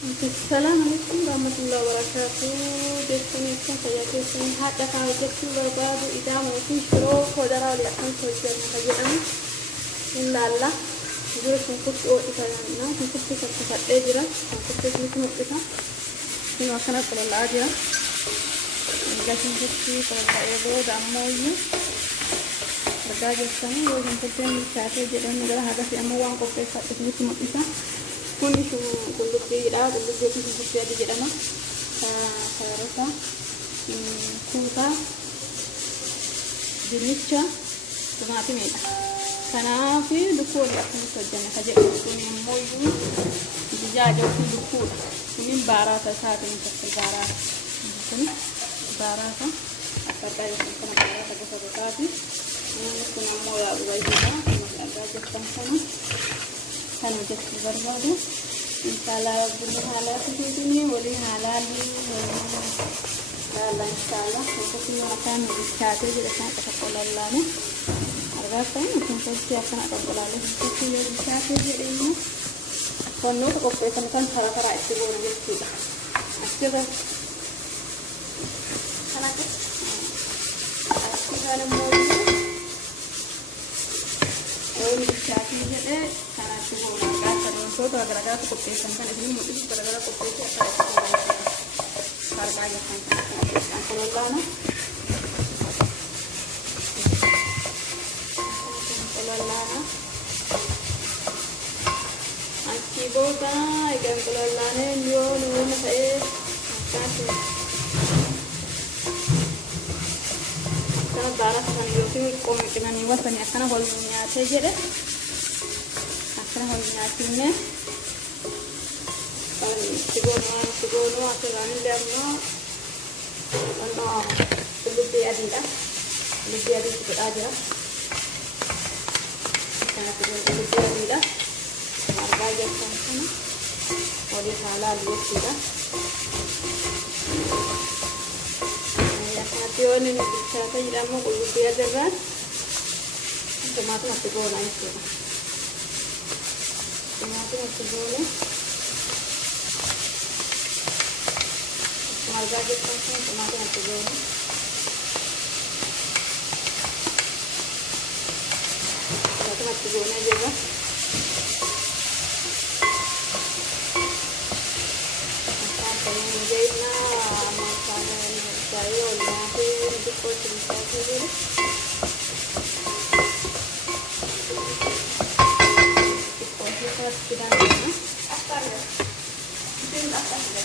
Assalamualaikum warahmatullahi wabarakatuh. Jechuun kan fayyaa keessanii haadha kaa hojjechuu barbaadu ida'amuu fi shiroo kodaraa olii akkan hojjenna ka jedhamu ilaalla. Dura shunkurtii oodhisanna shunkurtii kan tufadhee jira. Shunkurtii isinitti mul'isa. Kun akkana qulqullaa'aa jira. Egaa shunkurtii qulqullaa'ee booda ammoo iyyuu argaa jirtanii yoo shunkurtiin bilchaatee jedhamu gara hagasii ammoo waan qopheeffadhe isinitti mul'isa. Kun qullubbiidha. Qullubbii kun qullubbii adii jedhama. Kaarota, kuutaa, dinnicha, timaatimiidha. Kanaaf lukkuu waliin akkamitti hojjenna ka jedhu kun immoo iyyuu dijaaja yookiin lukkuudha. Kunin baaraata isaatiin tokko baaraata. Kun baaraata akka argaa jirtan kana baaraata gosa gosaati. Kun ammoo yaa'u baay'eedha. Kun argaa jirtan kan hojjechuu barbaadu. Inshallah bunni haala fitini wali halali la inshallah kopi makan bichaate jira kan kata kolallane argatan kun kopi akan akan kolale kopi bichaate jira ini kono kopi kan cara-cara itu boleh gitu asyik anak asyik ada mau bichaate jira cara itu boleh so to gara-gara kopesan kan ini mungkin gara-gara kopesi apa itu harga aja kan kalau lana anti boda ikan kalau lana yo nuwun saya kasih karena darah kan yo sih komik dengan niwas banyak karena holnya saja deh karena holnya sini Sigono asalan lemno ono lebih adila sedikit aja karena lebih adila harga yang sana oleh halal juga ya hati ini bisa saja mau lebih adila tomato sigono itu tomato sigono harga kita tomato nanti dulu. Tomato nanti dulu aja ya. Makan pengenjainya makanan sayur nanti untuk cerita dulu. Kita tidak apa ya? Itu apa ya?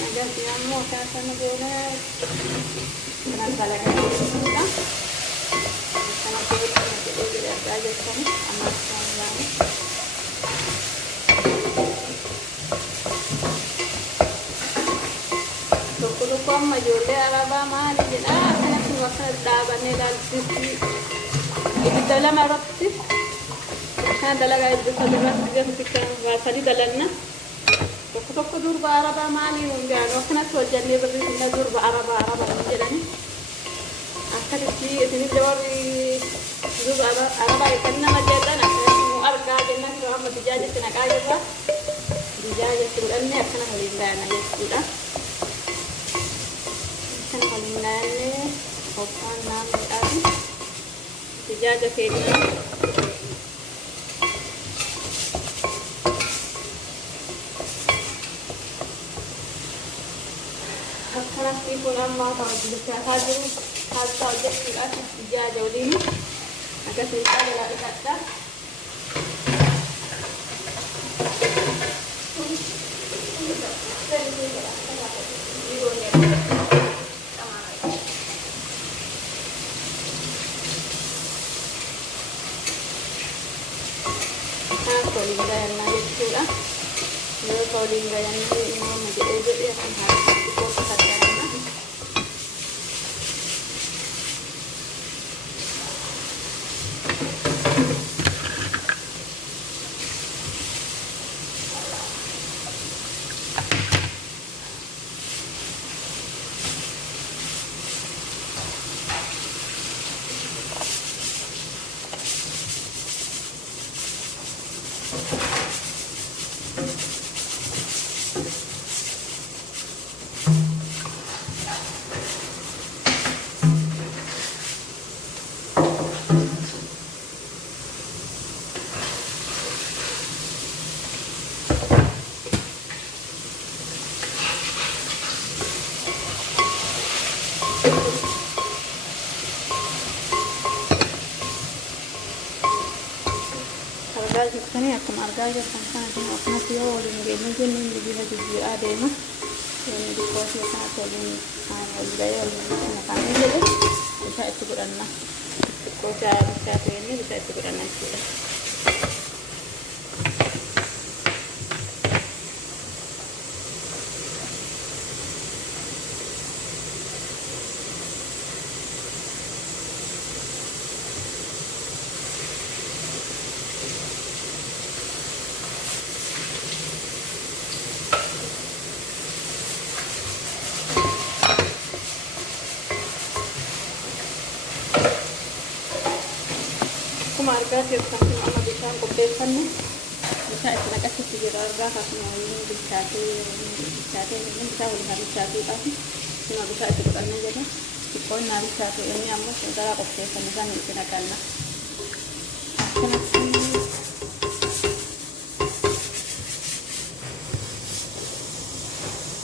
Ada siang mau kata negara dengan balaga kita, karena kita tidak belajar kami amat sangat. Toko majole araba mali jena kana tuwaka dabane dalti ini dalam arabti kan dalaga itu saudara kita wasali dalanna toko durba araba mali unga no kana tujanne berita durba araba jelani akal ini jawari durba araba ikanna majadana mu arga jenna rawam dijaja kana kaya dijaja tulanne kana halindana yesida kan halindane opan nam berarti dijaja kini sekarang pun amma tahu bisa hadir saja tidak dijaja ini agak cerita adalah kata Paulingan na ito lah. Yung paulingan ini mau mag-edit ya kan harus dipotong saja na. argaa jirtanii akkuma argaa jirtan kana akkanatti yoo waliin geenye jennuun bilbila jijjiiraa deema. Yoonni xiqqootii akkanatti waliin walga'ee waliin makaanii jedhe bishaan itti godhanna. Xiqqoo bishaan ta'e bishaan itti godhanna jechuudha. Akkuma argaa jirtan kun amma bishaan qopheeffanne bishaan itti naqachitti jira argaa akkasuma waliin bishaan waliin harkisaatuudhaaf akkuma bishaan itti godhanne jedha xiqqoon harkisaatu inni ammoo garaa qopheeffanne isaan itti naqanna akkanatti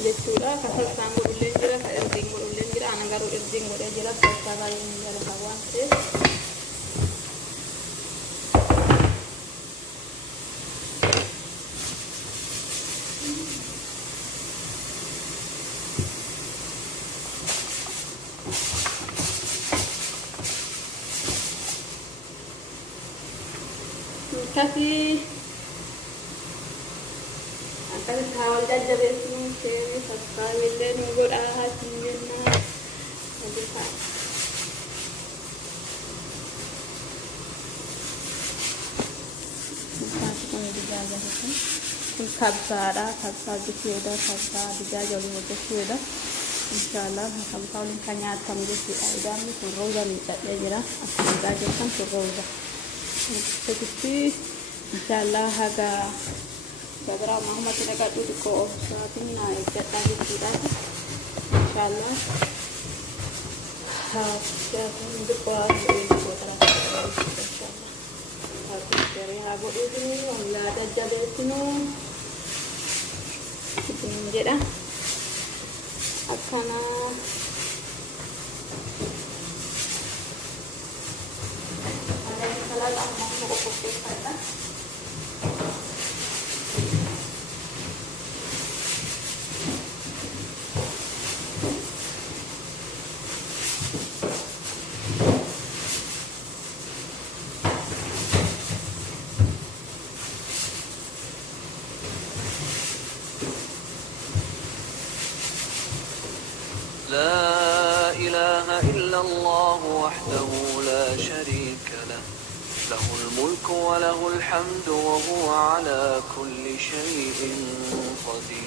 jechuudha. Kasal isaan godhullee jira ka irdiin godhullee jira ana garuu irdiin godhee jira keessaa baay'ee ni jaalata waan ta'eef kasih akan hawal jajjabeessinu seeni sassaabillee nu godhaa jenna adiifaa kun dijaajabatan kun kabsaadha kabsaa bisheedha kabsaa dijaaja waliin hojjechuudha inshaallah kabsaa waliin kan nyaatamu jechuudha. Idaamni kun rooza miidhagee jira akkuma argaa jirtan kun rooza Sekisti insyaallah haga sabra Muhammad naga duduk ko sa ating naikot lagi kita insyaallah siya hindi ko ini ko talaga insyaallah habis dari hago ini wala dajjal sino jadi akana Allah mau fokus pada لا إله إلا الله وحده لا شريك له له الملك وله الحمد وهو على كل شيء قدير.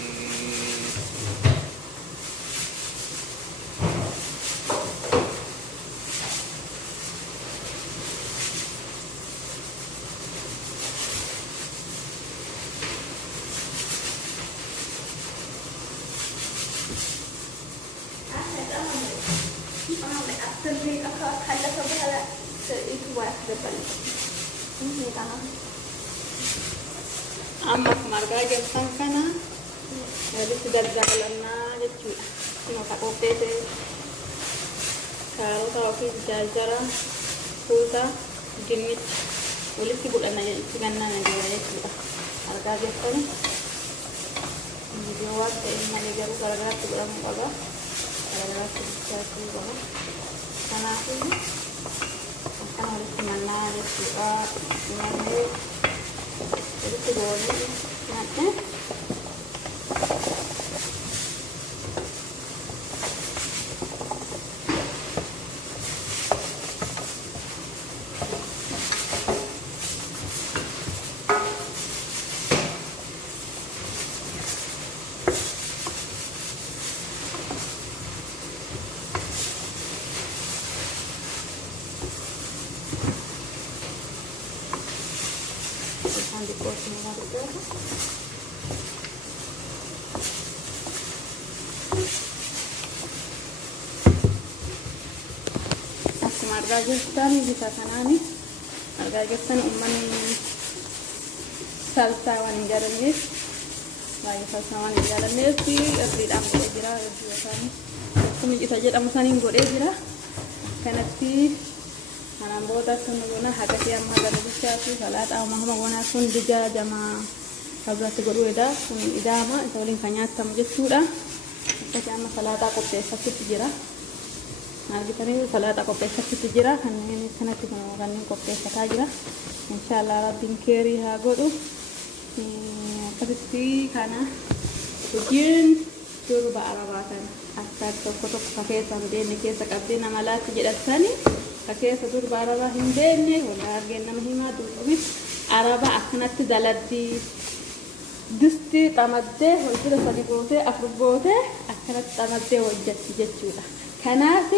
Amma marga jirtan kana walitti gargaarannaa jechuudha. Kun akka qopheesse kaarota ofii jaajara kuuta dinnicha walitti godhana itti gannana jira jechuudha. Argaa jirtani viidiyoo waan ta'eef malee garuu gargaraatti godhamuu qaba. Gargaraatti bichaachuu qaba. Kanaafuu akkana walitti mannaa jechuudha. Nyaannee walitti goonee nyaannee di porsi juga. Aku marga justan bisa kanani. Marga justan umman salsa wan jalannya. Lagi salsa wan jalannya sih erbid ambil jira erbid kan. Aku minta saja tamu saning goreng jira. Karena sih Kanaan booda sun gona hagati amma gara bichaatu salaaxa amma gona sun dijaajama kabirratti godhuudha sun idaama isa waliin kan nyaatamu jechuudha. Akkasii amma salaaxaa qopheeffatutti jira. Argitanii salaaxaa qopheeffatutti jira kanneen kanatti kanneen qopheeffataa jira. Inshallah rabbiin keerii haa godhu. Akkasitti kana hojiin durba arabaa kan akka tokko tokko keessa hin deemne keessa qabdee nama laatti jedhatanii keessa durba arabaa hin deemne wala argeen nama himaa durbis arabaa akkanatti daladdi disti xamaddee hojii sadi gootee afur gootee akkanatti xamaddee hojjetti jechuudha. Kanaaf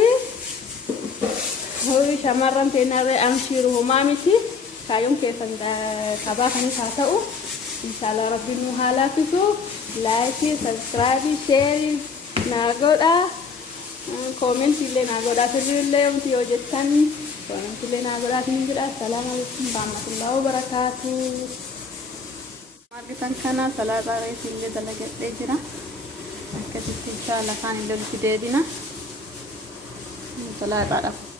horii shamarran teenarree amshiiru homaa miti kaayyoon keessan qabaa kanis haa ta'u. Inshallah rabbiin nu haa laaffisu. Like, subscribe, share naa godha. Comment illee naa godha. Sirriillee wanti yoo jettan comment illee naa godha. Assalamu alaikum warahmatullahi wabarakatuh. Argitan kana salaaxaa reefi illee dalagadhee jira. Akkasitti inshallah kaan illee nuti deebina. Salaaxaadhaaf.